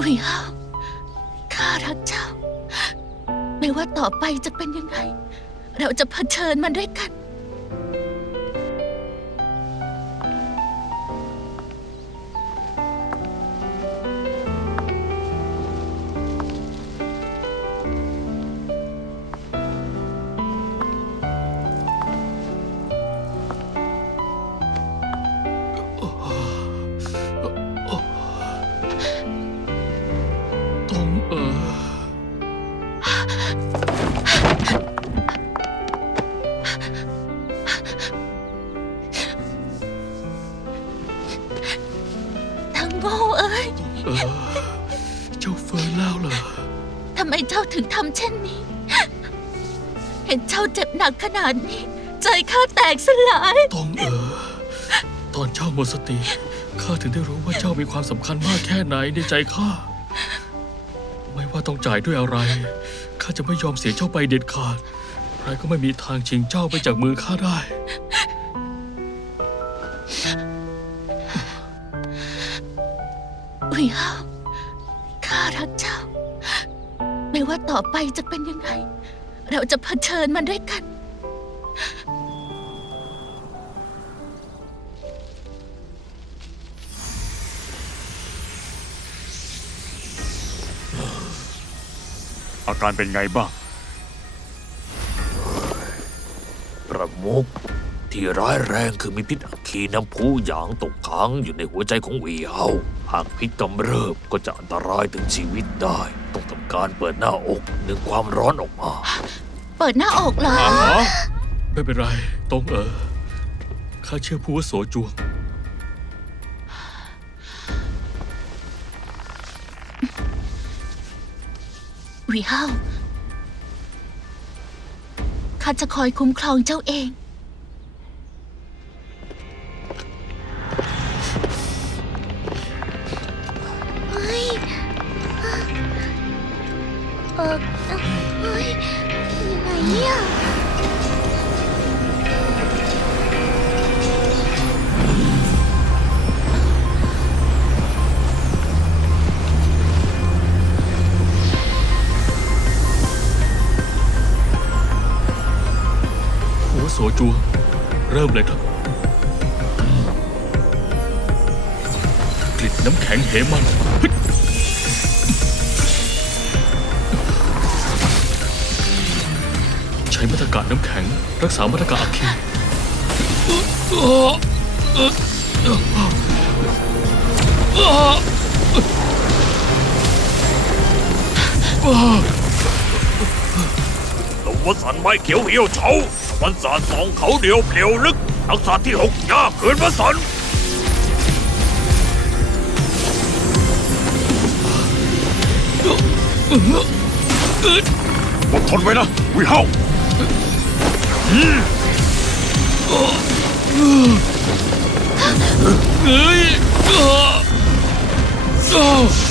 อุยเฮาข้ารักเจ้า ไม่ว่าต่อไปจะเป็นยังไง เราจะเผชิญมันด้วยกัน เออเจ้าเฟิร์นแล้วเหรอ ทำไมเจ้าถึงทำเช่นนี้ เห็นเจ้าเจ็บหนักขนาดนี้ ใจข้าแตกสลาย ต้องเออ ตอนเจ้าหมดสติ ข้าถึงได้รู้ว่าเจ้ามีความสำคัญมากแค่ไหนในใจข้า ไม่ว่าต้องจ่ายด้วยอะไร ข้าจะไม่ยอมเสียเจ้าไปเด็ดขาด ใครก็ไม่มีทางชิงเจ้าไปจากมือข้าได้ หุยเฮาข้ารักเจ้า ไม่ว่าต่อไปจะเป็นยังไง เราจะเผชิญมันด้วยกัน อาการเป็นไงบ้าง ประมุข ที่ร้ายแรงคือมีพิษอัคคีน้ำพุหยางตกค้างอยู่ในหัวใจของหวีเฮาหากพิษกำเริบก็จะอันตรายถึงชีวิตได้ ต้องทำการเปิดหน้าอกดึงความร้อนออกมา เปิดหน้าอกเหรออาหาไม่เป็นไรต้องเออข้าเชื่อผู้ว่าโสจวงหวีเฮาข้าจะคอยคุ้มครองเจ้าเอง เฮ้ยยังไงเนี่ยผู้ว่าโสจวงเริ่มเลยครับกลิ่นน้ำแข็งเหมัน ช้มาตรการน้ำแข็ง รักษามาตรการอัคคีตวันสันไม้เขียวเหี่ยวเฉาวันสานสองเขาเดียวเปลี่ยวลึกทักษะที่หกยากเกินพระสันอดทนไว้นะวิเฮา เฮ้ยอ้ออ้อ